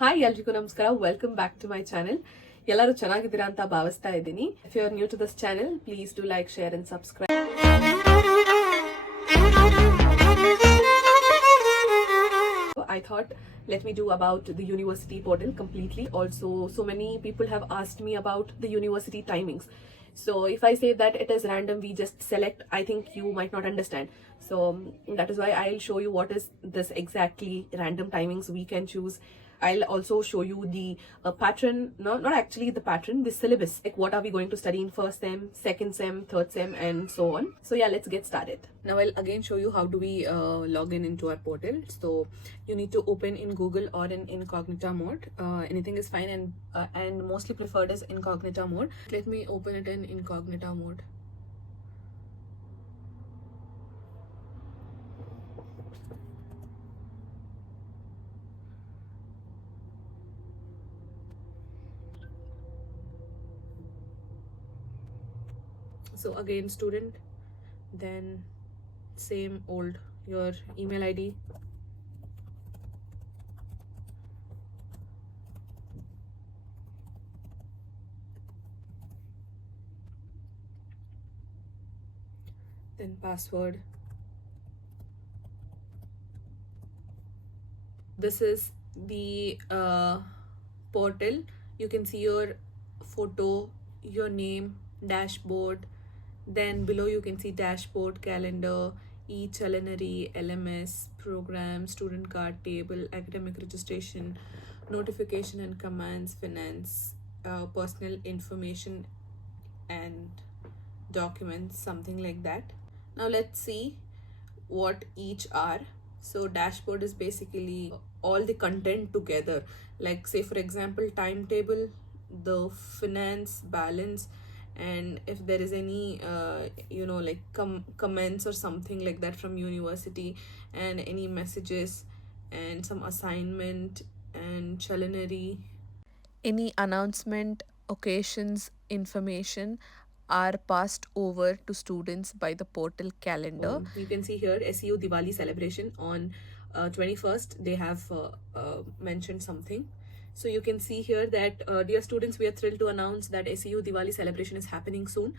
Hi ಎಲ್ರಿಗೂ ನಮಸ್ಕಾರ. Welcome back to my channel. ಎಲ್ಲರೂ ಚೆನ್ನಾಗಿದ್ದೀರಾ ಅಂತ ಭಾವಿಸ್ತಾ ಇದ್ದೀನಿ. If you are new to this channel, please do like, share and subscribe. I thought let me do about the university portal completely. Also, so many people have asked me about the university timings. So if I say that it is random, we just select, I think you might not understand. So that is why I'll show you what is this exactly random timings we can choose. I'll also show you the pattern, not actually the pattern, the syllabus, like what are we going to study in first sem, second sem, third sem, and so on. So yeah, let's get started. Now I'll again show you how do we log in into our portal. So you need to open in Google or in incognito mode. Anything is fine, and mostly preferred is incognito mode. Let me open it in incognito mode. So again, student, then same old, your email ID, then password. This is the portal. You can see your photo, your name, dashboard. Then below you can see dashboard, calendar, e-culinary, LMS, program, student card, table, academic registration, notification and commands, finance, personal information and documents, something like that. Now let's see what each are. So dashboard is basically all the content together, like say for example timetable, the finance, balance, and if there is any like comments or something like that from university, and any messages, and some assignment and culinary. Any announcement, occasions, information are passed over to students by the portal calendar. You can see here SEU Diwali celebration on 21st. They have mentioned something. So you can see here that dear students, we are thrilled to announce that SEU Diwali celebration is happening soon,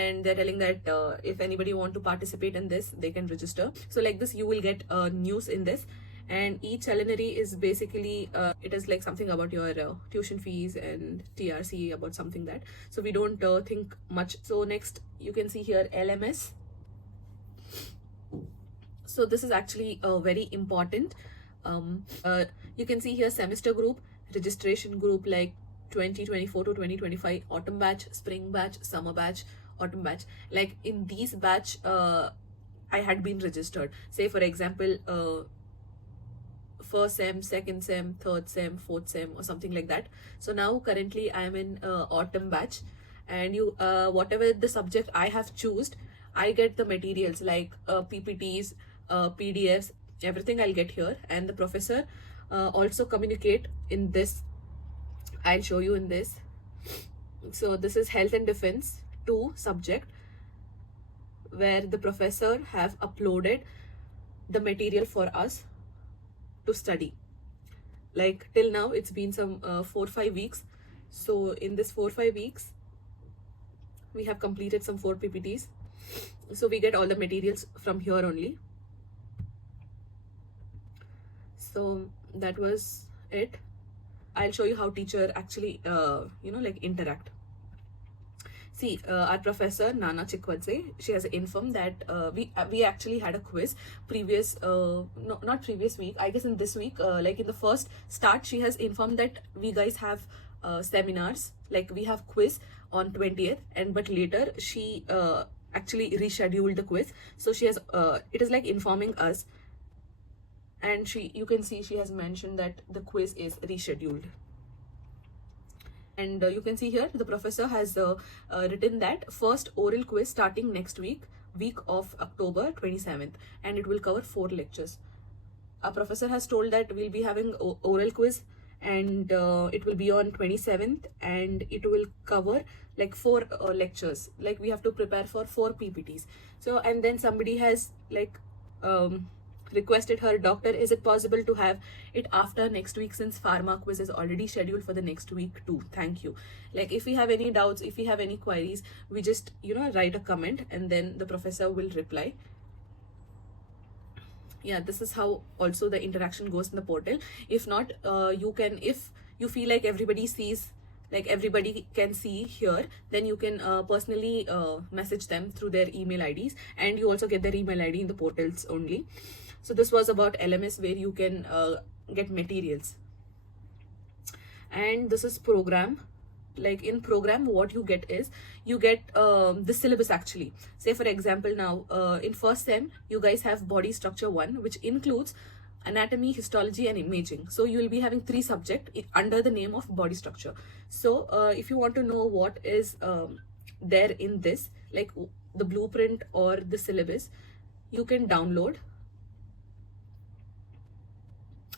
and they're telling that if anybody want to participate in this, they can register. So like this, you will get news in this. And each culinary is basically it is like something about your tuition fees and TRC, about something that, so we don't think much. So next you can see here LMS. So this is actually very important. You can see here semester group, registration group, like 2024 to 2025, autumn batch, spring batch, summer batch, autumn batch. Like in these batch I had been registered, say for example first sem, second sem, third sem, fourth sem, or something like that. So now currently I am in autumn batch, and you whatever the subject I have chosen, I get the materials like PPTs, PDFs, everything I'll get here. And the professor also communicate in this. I'll show you in this. So this is health and defense 2 subject, where the professor have uploaded the material for us to study. Like till now it's been some 4-5 weeks. So in this 4-5 weeks we have completed some 4 PPTs. So we get all the materials from here only. So that was it. I'll show you how teacher actually like interact. See, our professor Nana Chikwadze, she has informed that we actually had a quiz previous no, not previous week, I guess in this week, like in the first start she has informed that we guys have seminars, like we have quiz on 20th, and but later she actually rescheduled the quiz. So she has it is like informing us, and you can see she has mentioned that the quiz is rescheduled. And you can see here the professor has written that first oral quiz starting next week of October 27th, and it will cover 4 lectures. Our professor has told that we'll be having oral quiz, and it will be on 27th, and it will cover like 4 lectures. Like we have to prepare for 4 PPTs. So and then somebody has like requested her, doctor, is it possible to have it after next week, since pharma quiz is already scheduled for the next week too? Thank you. Like, if we have any doubts, if we have any queries, we just, write a comment and then the professor will reply. Yeah, this is how also the interaction goes in the portal. If not, you can, if you feel like everybody sees, like everybody can see here, then you can personally message them through their email IDs, and you also get their email ID in the portals only. So this was about LMS, where you can get materials. And this is program. Like, in program, what you get is, you get the syllabus actually. Say for example, now in first sem you guys have body structure 1, which includes anatomy, histology and imaging. So you will be having 3 subjects under the name of body structure. So if you want to know what is there in this, like the blueprint or the syllabus, you can download.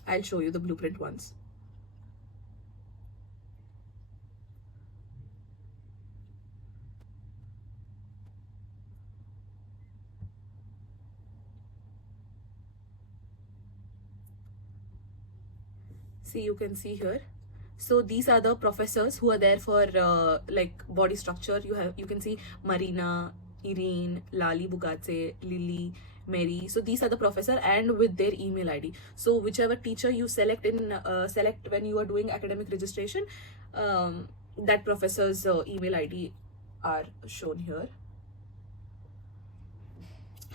I'll show you the blueprint once. See, you can see here. So these are the professors who are there for like body structure. You can see Marina, Irene, Lali Bugatse, Lily, Mary. So these are the professor, and with their email ID. So whichever teacher you select when you are doing academic registration, that professor's email ID are shown here.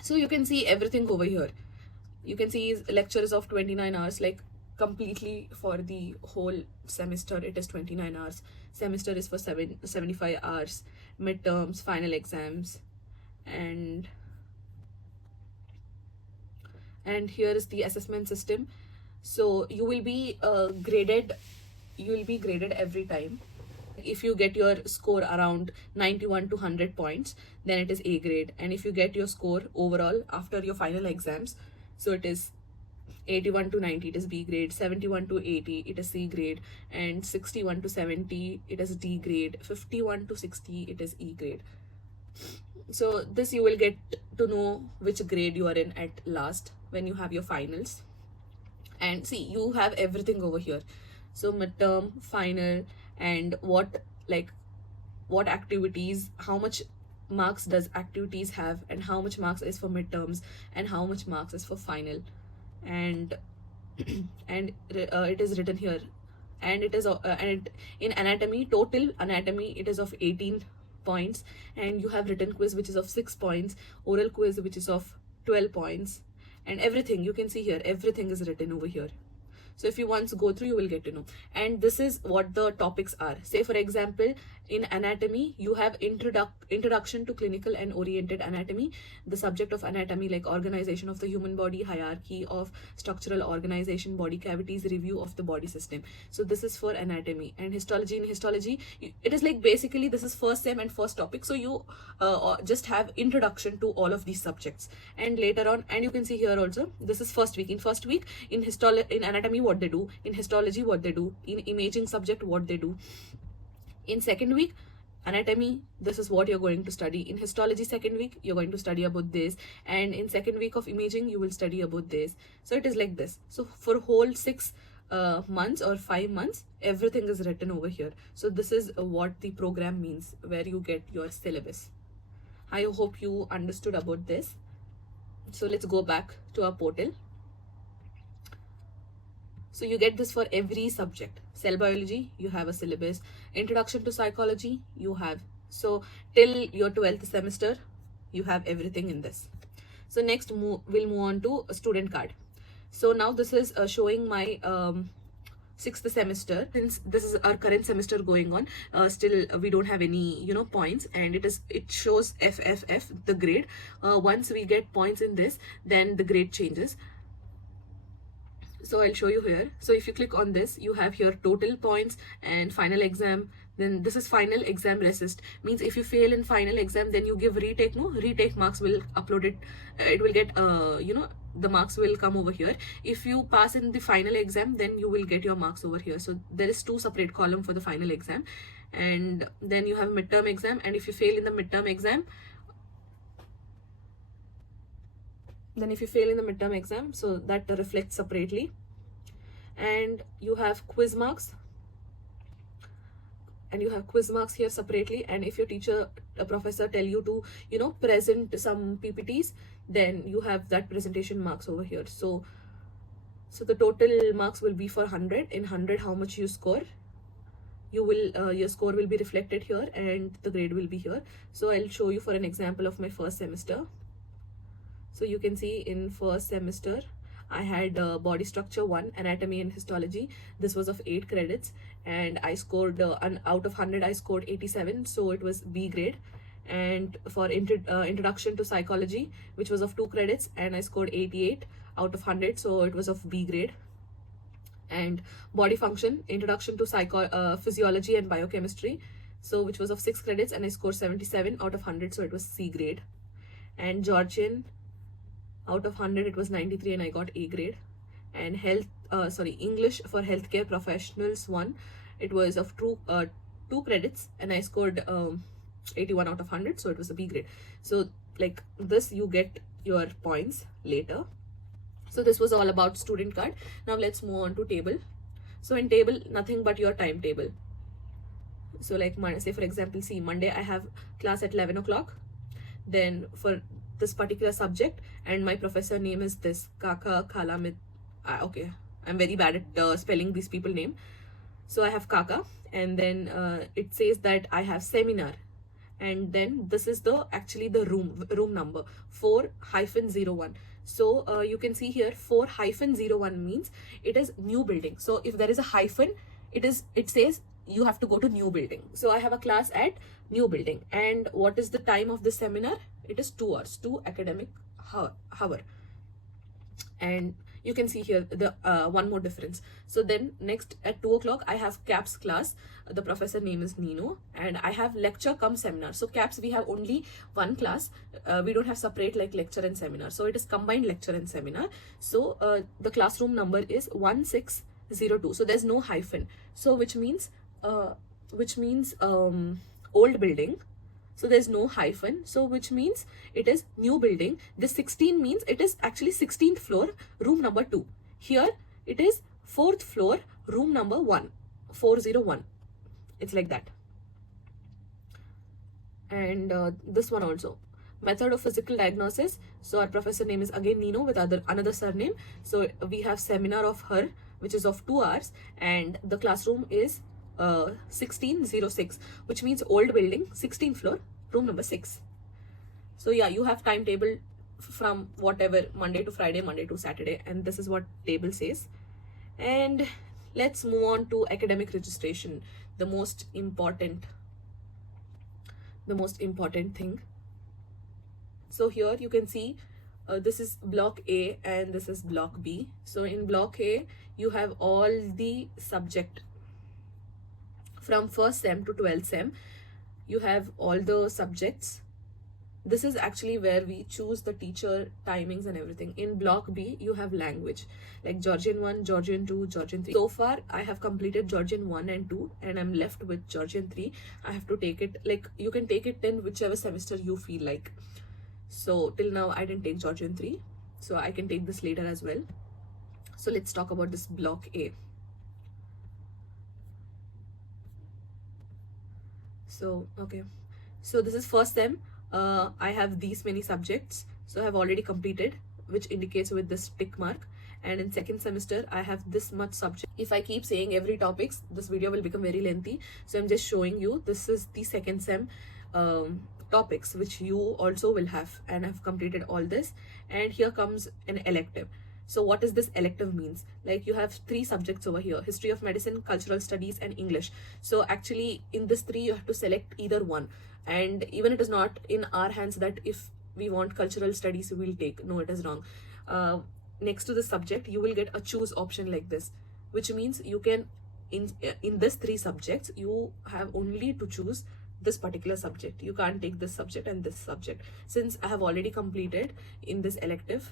So you can see everything over here. You can see lectures of 29 hours, like completely for the whole semester it is 29 hours. Semester is for 75 hours, midterms, final exams, and here is the assessment system. So you will be graded every time. If you get your score around 91 to 100 points, then it is A grade. And if you get your score overall after your final exams, so it is 81 to 90, it is B grade, 71 to 80, it is C grade, and 61 to 70, it is D grade, 51 to 60, it is E grade. So this you will get to know which grade you are in at last when you have your finals. And see, you have everything over here. So midterm, final, and what activities, how much marks does activities have, and how much marks is for midterms, and how much marks is for final. And it is written here. And it is and in anatomy, total anatomy, it is of 18 points, and you have written quiz which is of 6 points, oral quiz which is of 12 points, and everything you can see here, everything is written over here. So if you once go through, you will get to know. And this is what the topics are. Say for example, in anatomy, you have introduction to clinical and oriented anatomy. The subject of anatomy, like organization of the human body, hierarchy of structural organization, body cavities, review of the body system. So this is for anatomy. And histology, in histology, it is like basically this is first sem and first topic. So you just have introduction to all of these subjects. And later on, and you can see here also, this is first week. In first week, in anatomy, what they do, in histology what they do, in imaging subject what they do. In second week, anatomy, this is what you're going to study. In histology, second week, you're going to study about this, and in second week of imaging, you will study about this. So it is like this. So for whole 6 months or 5 months, everything is written over here. So this is what the program means, where you get your syllabus. I hope you understood about this. So let's go back to our portal. So you get this for every subject. Cell biology, you have a syllabus. Introduction to psychology, you have. So till your 12th semester, you have everything in this. So next we'll move on to a student card. So now this is showing my 6th semester. Since this is our current semester going on, still we don't have any points, and it shows FFF, the grade. Once we get points in this, then the grade changes. So I'll show you here. So if you click on this, you have here total points and final exam. Then this is final exam resist. Means if you fail in final exam, then you give retake. No, retake marks will upload it. It will get the marks will come over here. If you pass in the final exam, then you will get your marks over here. So there is 2 separate column for the final exam, and then you have midterm exam. And if you fail in the midterm exam, Then if you fail in the midterm exam, so that reflects separately. And you have quiz marks, here separately. And if your teacher, a professor, tell you to, you know, present some PPTs, then you have that presentation marks over here. So the total marks will be for 100. In 100, how much you score, you will your score will be reflected here, and the grade will be here. So I'll show you for an example of my first semester. So you can see in first semester I had body structure 1, anatomy and histology. This was of 8 credits, and I scored out of 100 I scored 87, so it was B grade. And for introduction to psychology, which was of 2 credits, and I scored 88 out of 100, so it was of B grade. And body function, introduction to physiology and biochemistry, so which was of 6 credits, and I scored 77 out of 100, so it was C grade. And Georgian, out of 100 it was 93, and I got A grade. And English for healthcare professionals 1, it was of 2 credits, and I scored 81 out of 100, so it was a B grade. So like this, you get your points later. So this was all about student card. Now let's move on to table. So in table, nothing but your timetable. So like, say for example, see, Monday I have class at 11 o'clock. Then for this particular subject, and my professor name is this, Kaka Khalamit. Okay, I'm very bad at spelling these people name. So I have Kaka, and then it says that I have seminar. And then this is actually the room number 4-01. So you can see here 4-01 means it is new building. So if there is a hyphen, it says you have to go to new building. So I have a class at new building. And what is the time of the seminar? It is 2 hours, 2 academic hour. And you can see here the one more difference. So then next at 2 o'clock I have CAPS class. The professor name is Nino, and I have lecture come seminar. So CAPS, we have only one class. We don't have separate like lecture and seminar. So it is combined lecture and seminar. So the classroom number is 1602. So there's no hyphen. So which means old building. So there's no hyphen, so which means it is new building. This 16 means it is actually 16th floor, room number 2. Here it is 4th floor, room number 1, 401. It's like that. And this one also, method of physical diagnosis. So our professor name is again Nino with another surname. So we have seminar of her, which is of 2 hours, and the classroom is 1606, which means old building, 16th floor, room number 6. So yeah, you have timetable from whatever, Monday to Friday, Monday to Saturday, and this is what table says. And let's move on to academic registration, the most important thing. So here you can see this is block A and this is block B. So in block A you have all the subject from 1st sem to 12th sem. You have all the subjects. This is actually where we choose the teacher, timings and everything. In block B you have language, like Georgian 1, Georgian 2, Georgian 3. So far I have completed Georgian 1 and 2 and I'm left with Georgian 3. I have to take it, like you can take it in whichever semester you feel like. So till now I didn't take Georgian 3, so I can take this later as well. So let's talk about this block A. So okay, so this is 1st sem. I have these many subjects, so I have already completed, which indicates with this tick mark. And in 2nd semester I have this much subject. If I keep saying every topics, this video will become very lengthy, so I'm just showing you this is the 2nd sem topics which you also will have, and I've completed all this. And here comes an elective. So what is this elective means? Like you have 3 subjects over here: history of medicine, cultural studies and English. So actually in this 3 you have to select either one, and even it is not in our hands that if we want cultural studies we will take. No, it is wrong. Next to the subject you will get a choose option like this, which means you can in this 3 subjects you have only to choose this particular subject. You can't take this subject and this subject. Since I have already completed in this elective,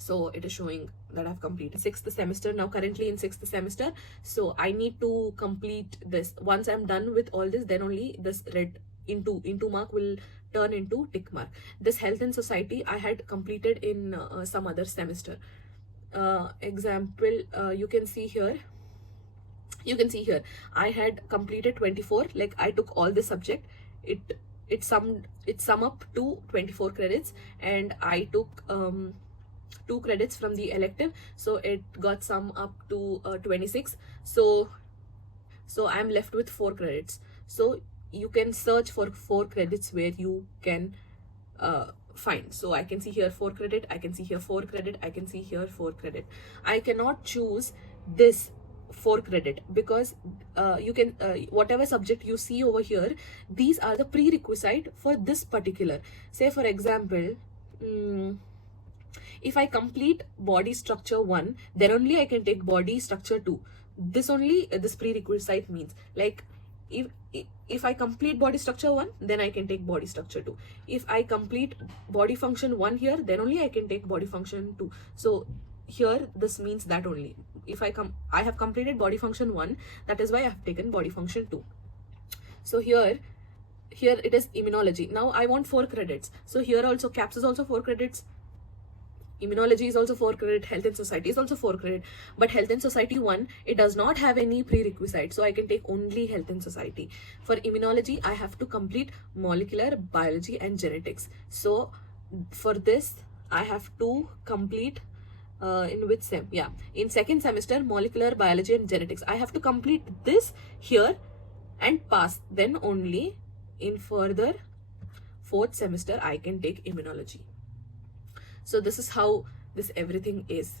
so it is showing that I've completed 6th semester. Now currently in 6th semester, so I need to complete this. Once I'm done with all this, then only this red into mark will turn into tick mark. This health and society I had completed in some other semester. Example, you can see here, I had completed 24, like I took all the subject, it sum up to 24 credits, and I took 2 credits from the elective, so it got sum up to 26. So I'm left with 4 credits. So you can search for 4 credits where you can find. So I can see here 4 credit, I can see here 4 credit, I can see here 4 credit. I cannot choose this 4 credit because you can whatever subject you see over here, these are the prerequisite for this particular. Say for example, if I complete body structure 1, then only I can take body structure 2. This only this prerequisite means, like if I complete body structure 1, then I can take body structure 2. If I complete body function 1 here, then only I can take body function 2. So here this means that only if I have completed body function 1, that is why I have taken body function 2. So here it is immunology. Now I want 4 credits. So here also CAPS is also 4 credits. Immunology is also 4 credit, health and society is also 4 credit, but health and society 1, it does not have any prerequisite, so I can take only health and society. For immunology, I have to complete molecular biology and genetics. So for this, I have to complete in which sem? Yeah, in second semester, molecular biology and genetics. I have to complete this here and pass. Then only in further 4th semester, I can take immunology. So this is how this everything is.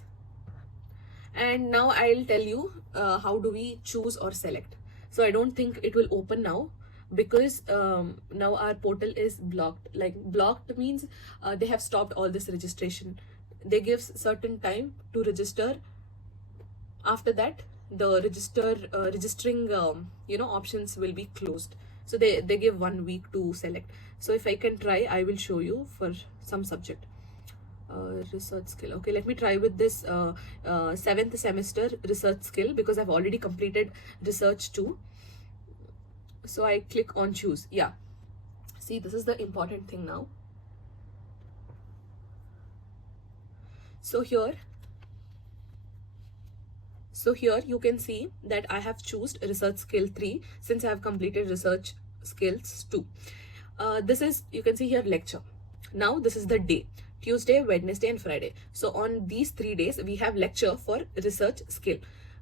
And now I'll tell you how do we choose or select. So I don't think it will open now because now our portal is blocked. Like blocked means they have stopped all this registration. They give certain time to register. After that, the registering options will be closed. So they give 1 week to select. So if I can try, I will show you for some subject. Research skill. Okay, let me try with this 7th semester research skill because I've already completed research 2. So I click on choose. Yeah, see, this is the important thing now. So here you can see that I have chosen research skill 3 since I have completed research skills 2. This is, you can see here, lecture. Now this is the day, Tuesday, Wednesday and Friday. So on these 3 days we have lecture for research skill.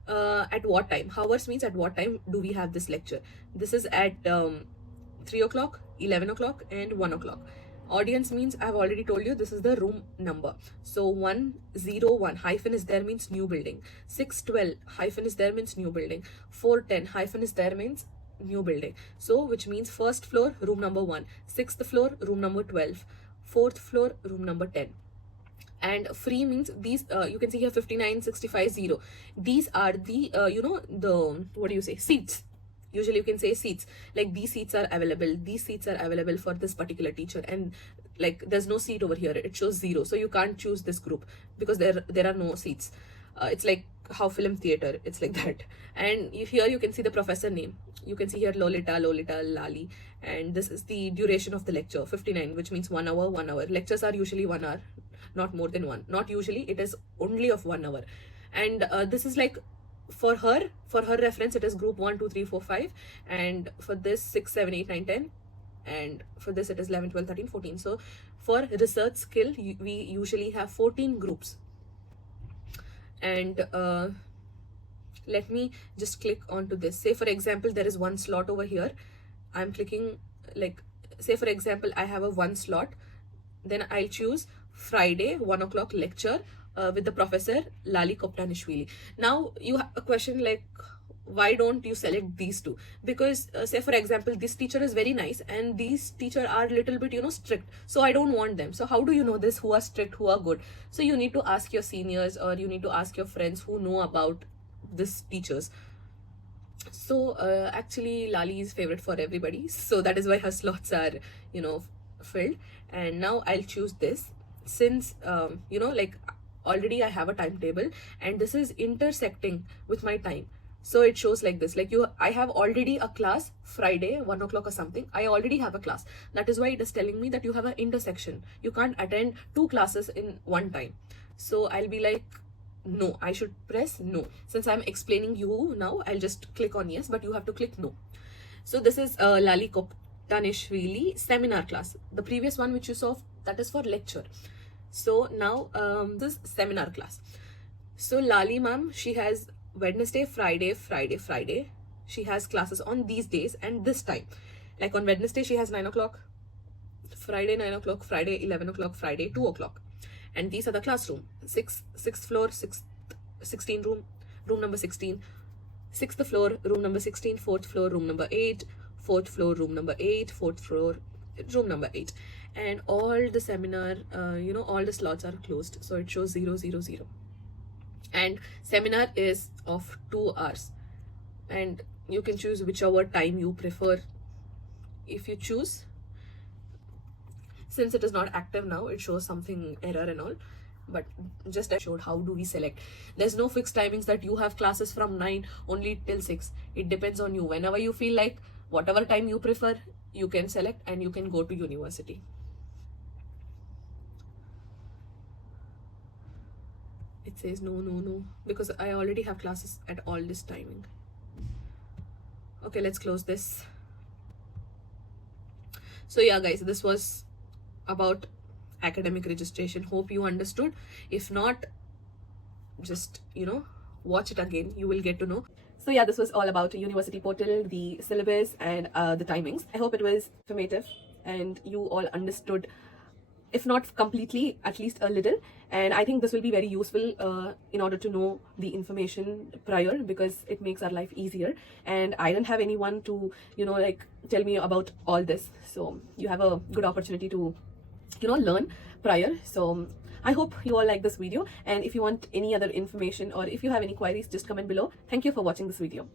At what time? Hours means at what time do we have this lecture? This is at 3 o'clock, 11 o'clock and 1 o'clock. Audience means I've already told you this is the room number. So 101 hyphen is there means new building. 612 hyphen is there means new building. 410 hyphen is there means new building. So which means first floor room number 1, 6th floor room number 12, 4th floor room number 10. And free means these you can see here 59, 65, 0. These are the the what do you say, seats. Usually you can say seats, like these seats are available, these seats are available for this particular teacher, and like there's no seat over here, it shows 0, so you can't choose this group because there are no seats. It's like how film theater, it's like that. And here you can see the professor name, you can see here Lolita, Lali, and this is the duration of the lecture, 59, which means 1 hour. Lectures are usually 1 hour, not more than 1. Not usually, it is only of 1 hour. And this is like for her reference, it is group 1, 2, 3, 4, 5, and for this 6, 7, 8, 9, 10, and for this it is 11, 12, 13, 14. So for research skill we usually have 14 groups. And let me just click onto this. Say for example there is 1 slot over here, I'm clicking, like say for example I have a 1 slot, then I'll choose Friday 1 o'clock lecture with the professor Lali Koptanishvili. Now you have a question like, why don't you select these 2? Because say for example this teacher is very nice and these teachers are little bit strict, so I don't want them. So how do you know this, who are strict, who are good? So you need to ask your seniors, or you need to ask your friends who know about this teachers. So actually Lali is favorite for everybody, so that is why her slots are filled. And now I'll choose this since like already I have a timetable and this is intersecting with my time. So it shows like this, like I have already a class Friday 1 o'clock or something. I already have a class. That is why it is telling me that you have an intersection. You can't attend 2 classes in one time. So I'll be like, no, I should press no. Since I'm explaining you now, I'll just click on yes, but you have to click no. So this is Lali Koptanishvili seminar class. The previous one which you saw, that is for lecture. So now this seminar class. So Lali ma'am, she has Wednesday, Friday. She has classes on these days and this time. Like on Wednesday, she has 9 o'clock, Friday 9 o'clock, Friday 11 o'clock, Friday 2 o'clock. And these are the classroom. Sixth floor, 16 room number 16. 6th floor, room number 16. 4th floor, room number 8. 4th floor, room number 8. 4th floor, room number 8. And all the seminar, all the slots are closed. So it shows 0, 0, 0. And seminar is of 2 hours. And you can choose whichever time you prefer. If you choose, since it is not active now, it shows something error and all. But just I showed how do we select. There's no fixed timings that you have classes from 9 only till 6. It depends on you. Whenever you feel like, whatever time you prefer, you can select and you can go to university. It says no, because I already have classes at all this timing. Okay, let's close this. So yeah guys, this was about academic registration. Hope you understood. If not, just watch it again, you will get to know. So yeah, this was all about university portal, the syllabus, and the timings. I hope it was informative and you all understood, if not completely, at least a little. And I think this will be very useful in order to know the information prior, because it makes our life easier. And I didn't have anyone to tell me about all this, so you have a good opportunity to learn prior. So I hope you all like this video, and if you want any other information or if you have any queries, just comment below. Thank you for watching this video.